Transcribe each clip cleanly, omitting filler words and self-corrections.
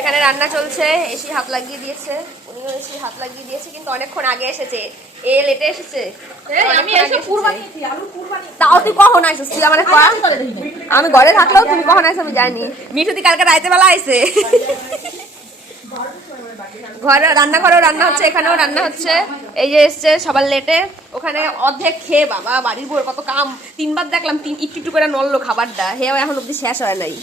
এখানে রান্না চলছে, এসি হাত লাগিয়ে দিয়েছে, উনিও এসি হাত লাগিয়ে দিয়েছে, কিন্তু অনেকক্ষণ আগে এসেছে, এ লেটে এসেছে। তাও তুই কখন আইছিস? তুই আমার আমি ঘরে থাকলেও তুমি কখন আইছো আমি জানি। মিঠুতি কালকে রাইতে বেলা আইছে। ঘরে রান্না করেও রান্না হচ্ছে, এখানেও রান্না হচ্ছে। এই যে এসছে সবার লেটে, ওখানে অর্ধেক খেয়ে বাবা বাড়ির বউর কত কাম। 3 বার দেখলাম একটু একটু করে নড়লো খাবারটা, হেও এখন অব্দি শেষ হয় নাই।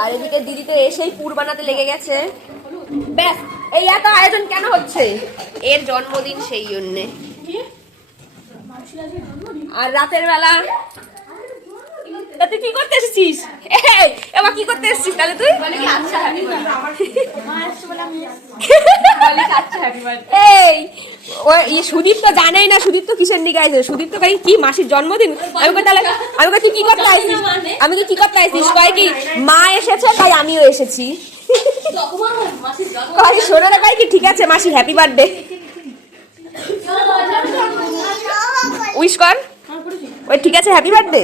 আর এদিকে দিদি তো এসেই পুর বানাতে লেগে গেছে। ব্যাস, এই এত আয়োজন কেন হচ্ছে? এর জন্মদিন সেই জন্যে। আর রাতের বেলা তুই কি করতে এসেছিস? এবার কি করতে এসেছিস তাহলে তুই? এই সুদীপ তো জানেই না সুদীপ তো কিসের নিকে আইছে। সুদীপ তো কি মাসির জন্মদিন? আমি কি করতে আইছিস? আমি কি করতে আইছিস? কয় কি মা এসেছে তাই আমিও এসেছি। কয় শোনো না, কয় কি ঠিক আছে মাসি হ্যাপি বার্থডে উইশ কর। ওই ঠিক আছে হ্যাপি বার্থডে।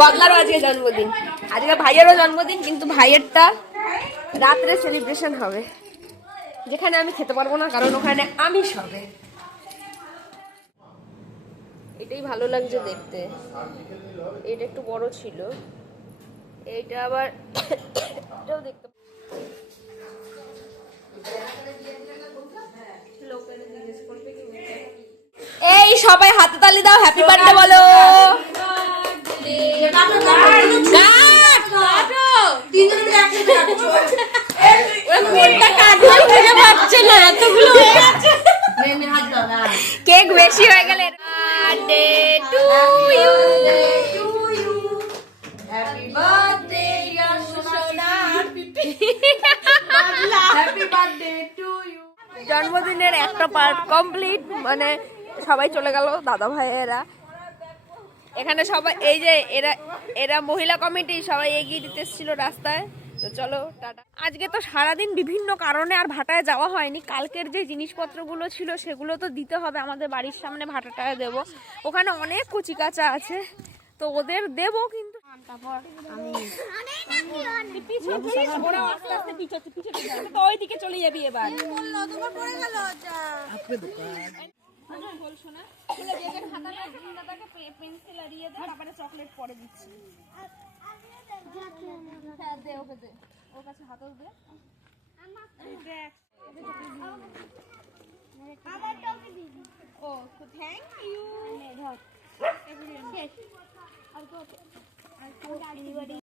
বদলারও আজকে জন্মদিন, আজকে ভাইয়েরও জন্মদিন, কিন্তু ভাইয়েরটা রাত্রে সেলিব্রেশন হবে, যেখানে আমি খেতে পারবো না কারণ ওখানে আমিষ হবে। এটাই ভালো লাগছে দেখতে, এটা একটু বড় ছিল, এইটা আবার এটাও দেখতে। এই সবাই হাতে তালি দাও, হ্যাপি বার্থডে বলো। কেক বেশি হয়ে গেলে birthday to you, happy birthday dear সোনা, হ্যাপি বার্থডে টু ইউ। জন্মদিনের একটা পার্ট কমপ্লিট, মানে সবাই চলে গেল দাদা ভাইয়েরা। এখানে সবাই এই যে এরা মহিলা কমিটি সবাই এগিয়ে দিতে এসেছিল রাস্তায়। তো চলো টাটা। আজকে তো সারাদিন বিভিন্ন কারণে আর ভাটায় যাওয়া হয়নি। কালকের যে জিনিসপত্রগুলো ছিল সেগুলো তো দিতে হবে, আমাদের বাড়ির সামনে ভাটাটায় দেবো। ওখানে অনেক কচি কাঁচা আছে, তো ওদের দেবো। কিন্তু ওইদিকে চলে যাবি এবার। পেন্সিল এড়িয়ে দে, তারপরে চকলেট পরে দিচ্ছি। হ্যাঁ দে, ওকে দে, ওর কাছে হাতল দে। ও থ্যাংক ইউ।